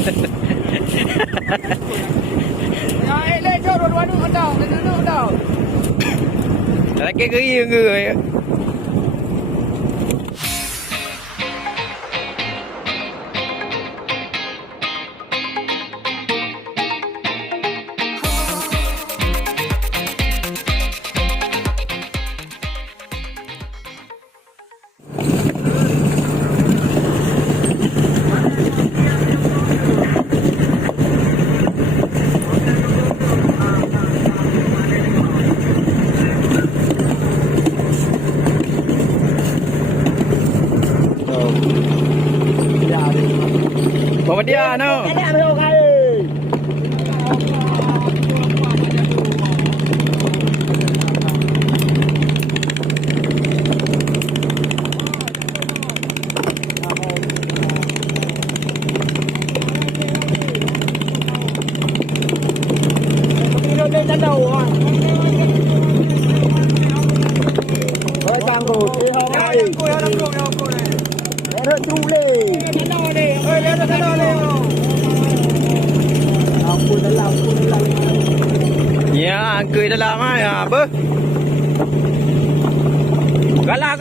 Ya, jom dua-dua duduk dah. Duduk dah. Lagi geri. Bawa dia no. Ya, angker dalam ya, apa? Galah.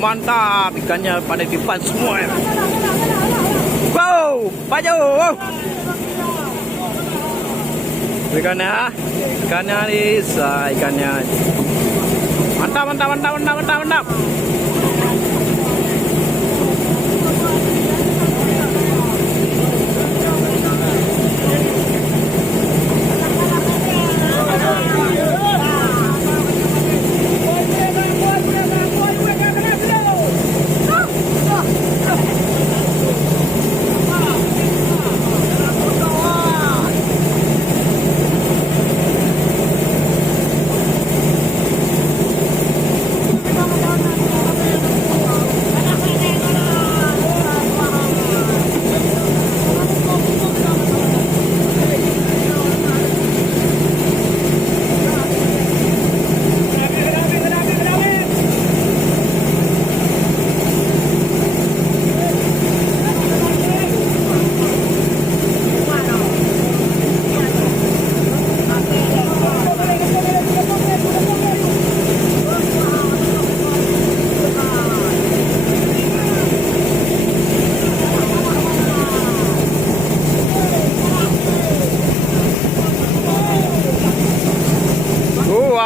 Mantap, ikannya pada depan semua. Wow, baju. Ikannya ni, ikannya. Mantap.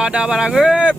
Ada barang grip.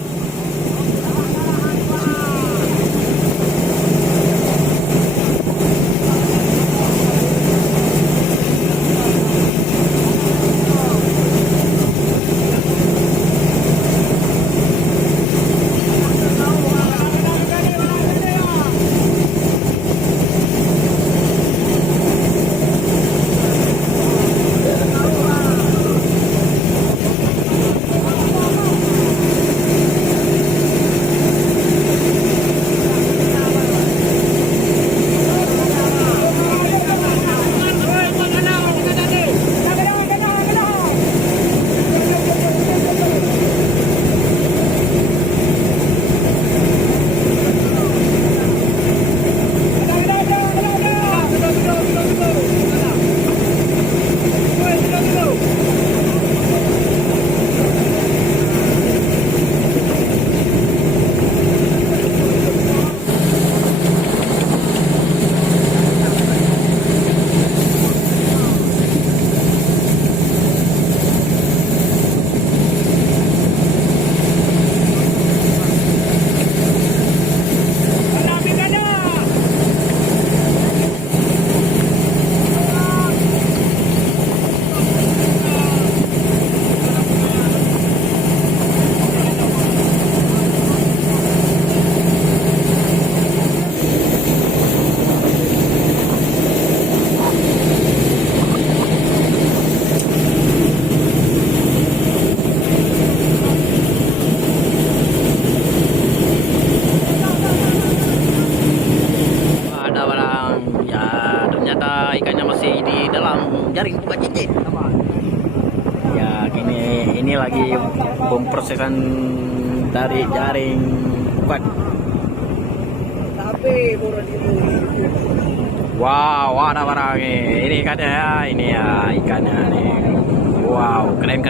ini lagi pemprosesan dari jaring pukat. Wow, ada barang ini ikannya ya, ini ya ikannya nih. Wow, keren.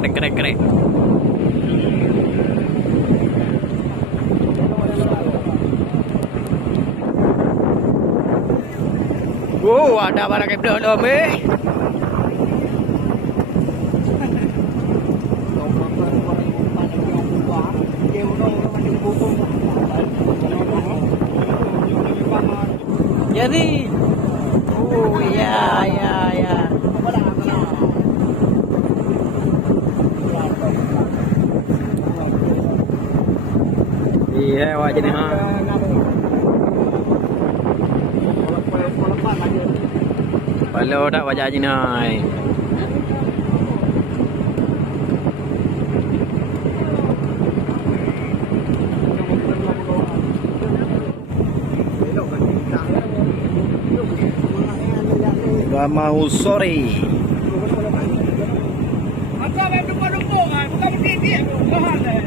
Wow, ada barang yang belum Jadi, oh ya. Iya, wajah nih ha. Kalau tak wajah aja nih. Mau sore. Apa yang dumpuk-dumpuk kan? Bukan berdiri. Bahan dah.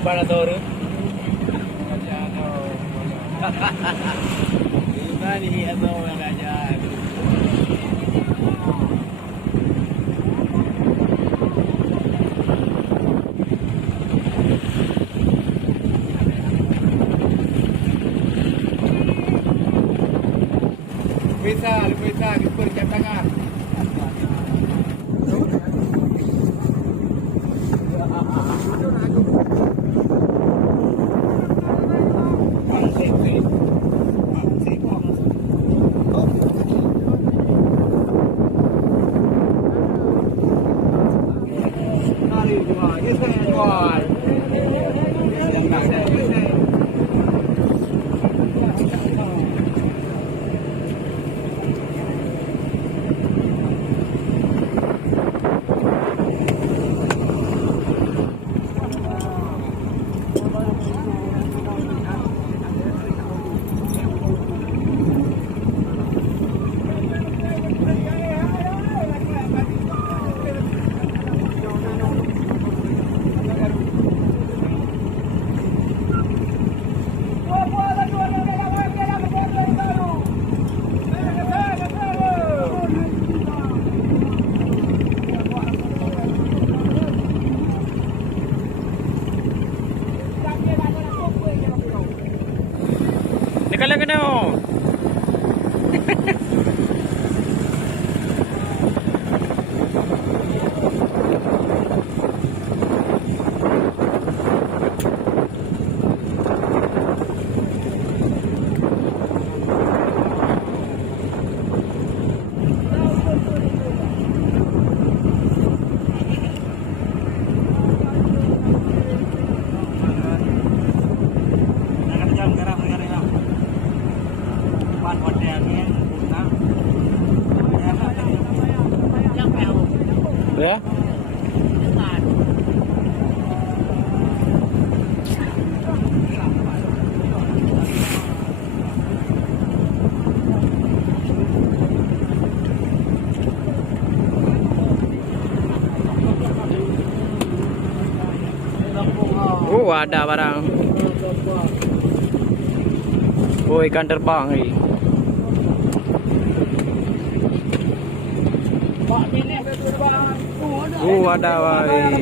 Para todo. Ini atau aja. Bisa dipercaya tangan. lah kena. Ya. Ada barang. Oh, ikan terbang ni. Ada baik.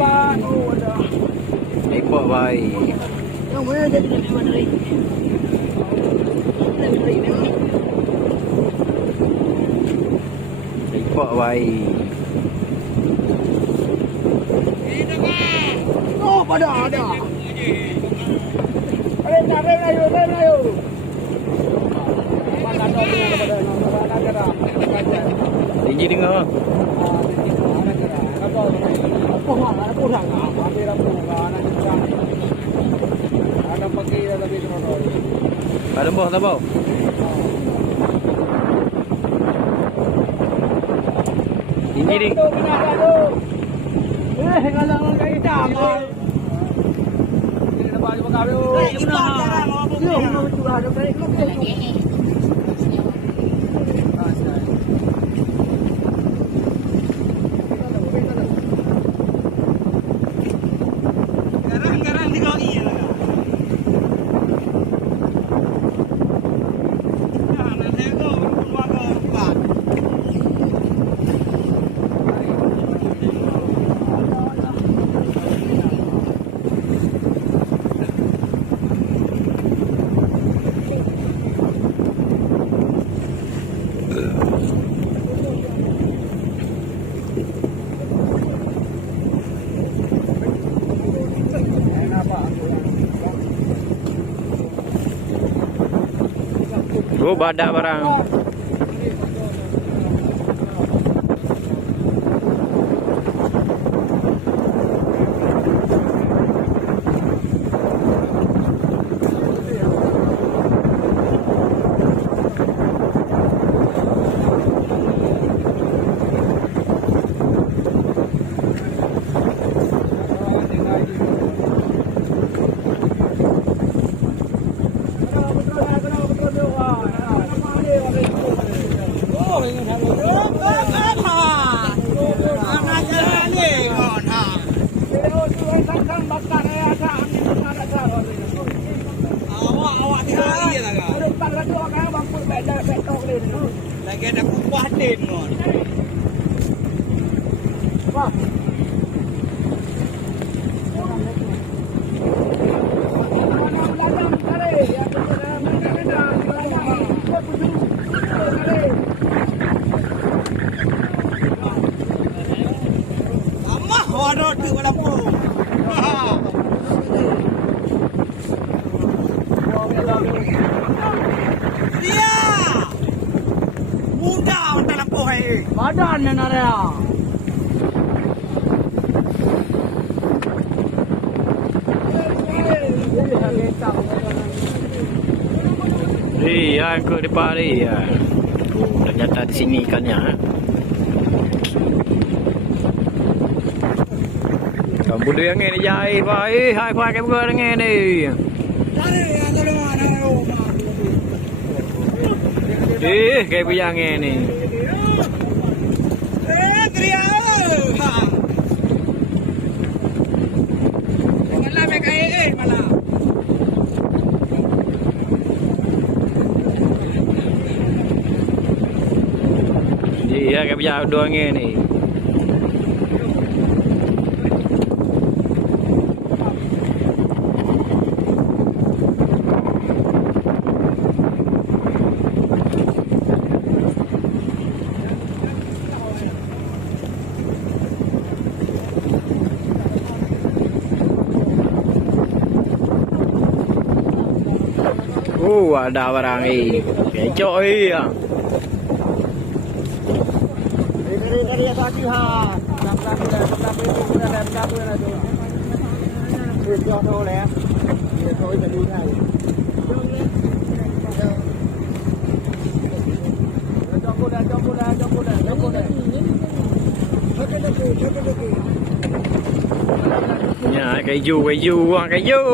Ikut baik. Yang mana jadi dari Ikut baik. Oh, ada. Rem ayo. Tinggi dengar. Ada bawah tak bawah? Tinggi ni. Kalau kita Garang di kau iya lah. Nah, nanti aku mau ke Pak. Oh, badak barang. Lagi ada kuah din mon. Wah. Lama waduh tu lampu. Dia. Mudah untuk lampu hai. Badan na area. Iya, ikut di pari ya. Ternyata di sini ikannya. Kamu dia yang ini jahit, pak. Hai pakai buka dengan ini. Kayak yang ini. Janganlah make malah. Iya, kayak jauh doang ini. Ada barang ni. Kecok ni. Dari tadi ha. Berkantong tu. Dia tu leh. Dia tu jadi hai. Nha, keju, wang keju.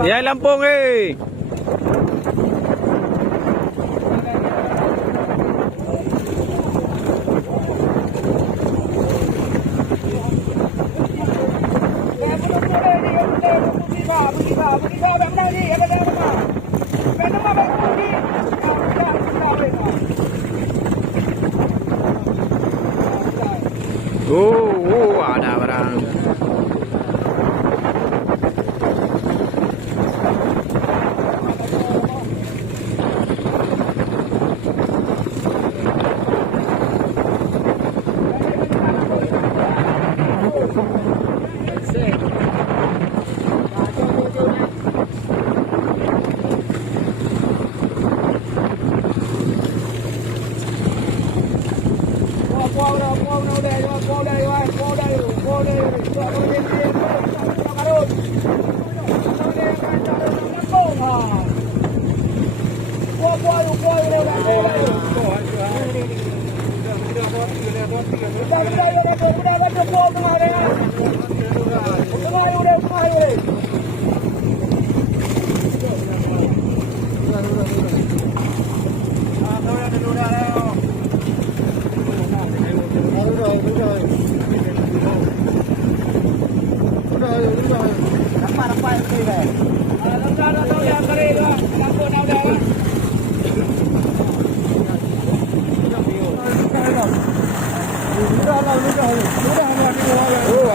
Ya Lampung ni. Ada barang.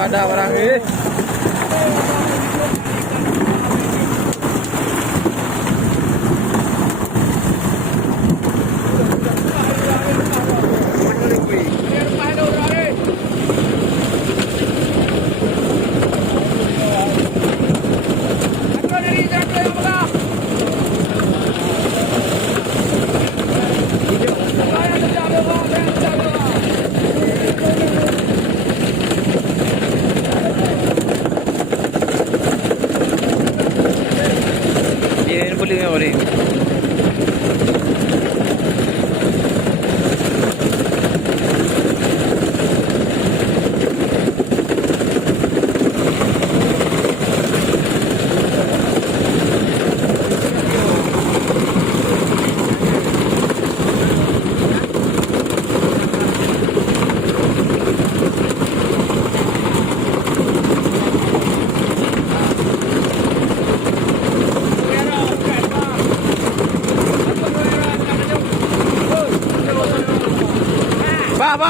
Ada barang ni. Boleh ni boleh.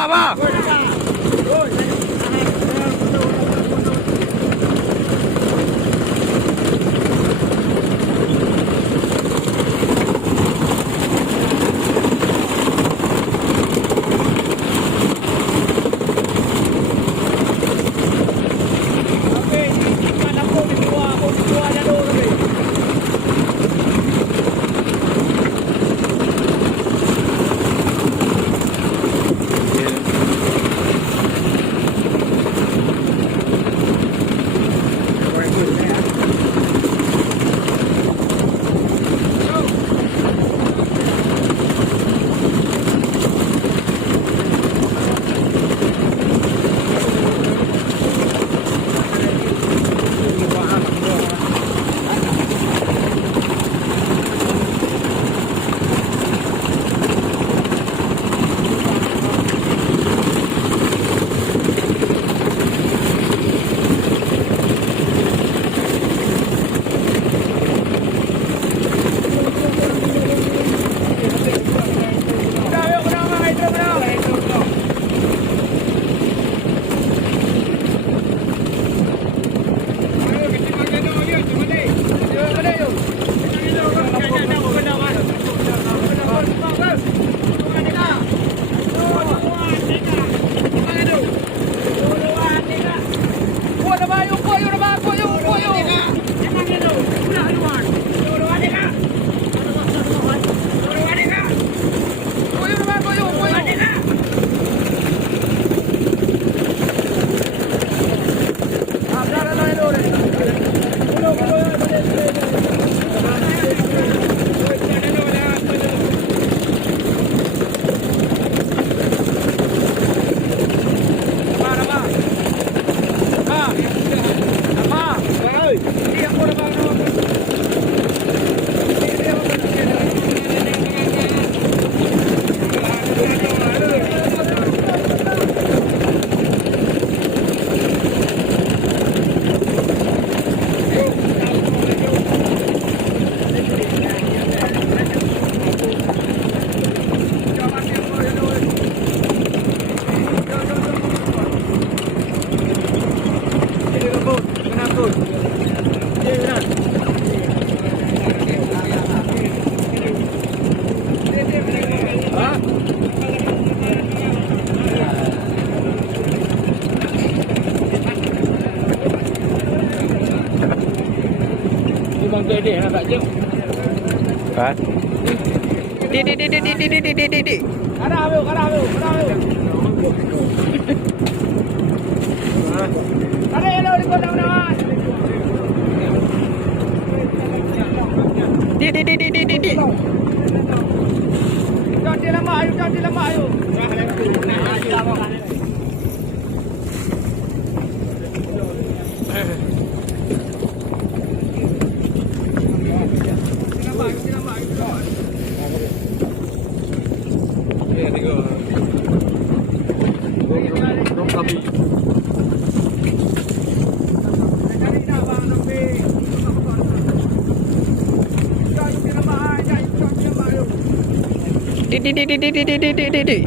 Ba. Kan? Di. Ada ambil. Ada yang di kota mana? Di. Jangan dilama ayo. Di.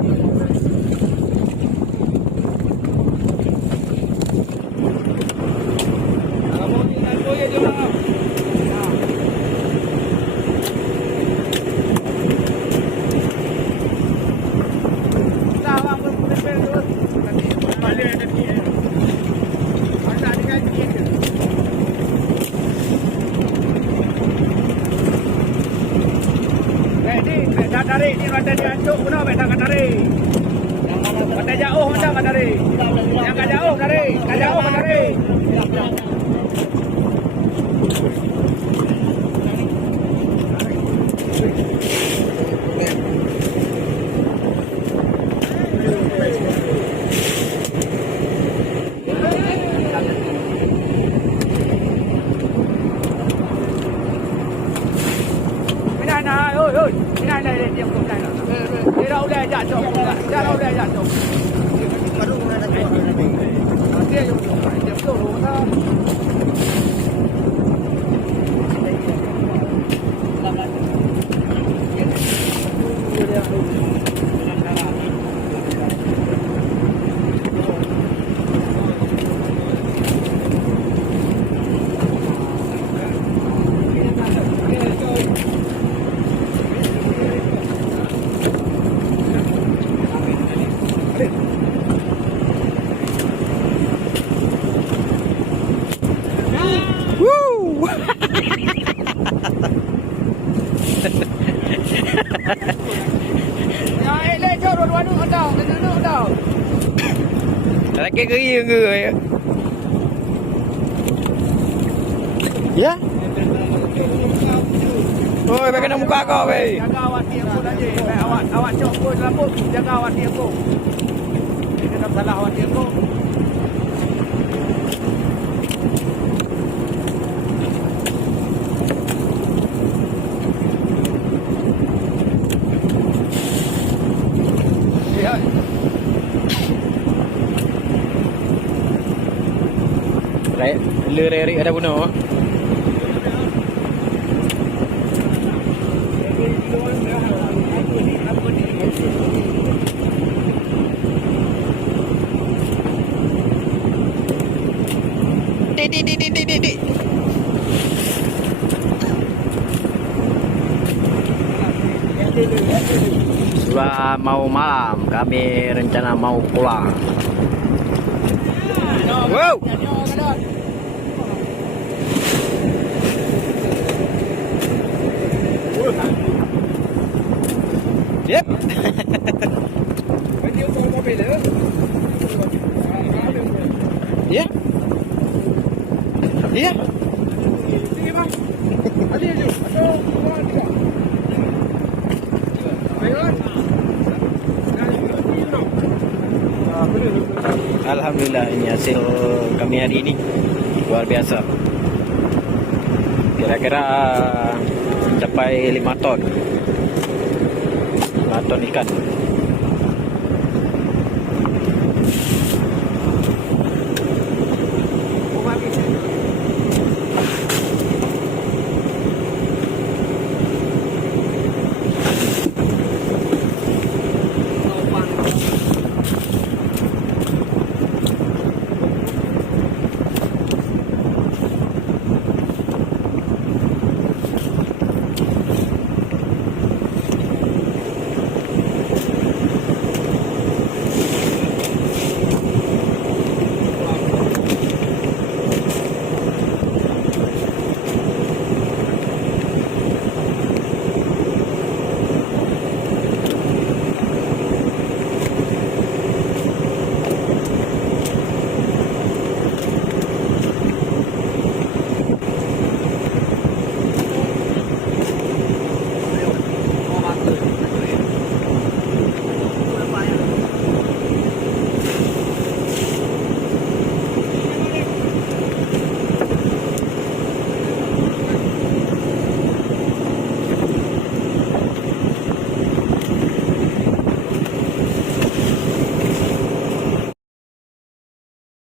Tarik ni mata dia ancuk guna baik tak tarik. Mata jauh macam kan tarik. Jangan jauh tarik. Tak jauh kan tarik. Đây tiệm cục này là đi đâu đây dạ chồng ra đâu đây dạ chồng kia dùng phải tiệm đồ thôi Cái người ya ôi mấy cái nông qua co về jaga awak tiap pun aja awak cok pun rambut jaga awak tiap pun ini tak salah awak tiap pun Lere ada bunuh. Di. Sudah mau malam, kami rencana mau pulang. Wow. Yep. Iya. Iya. Alhamdulillah, ini hasil kami hari ini luar biasa. Kira-kira mencapai 5 ton. 5 ton ikan.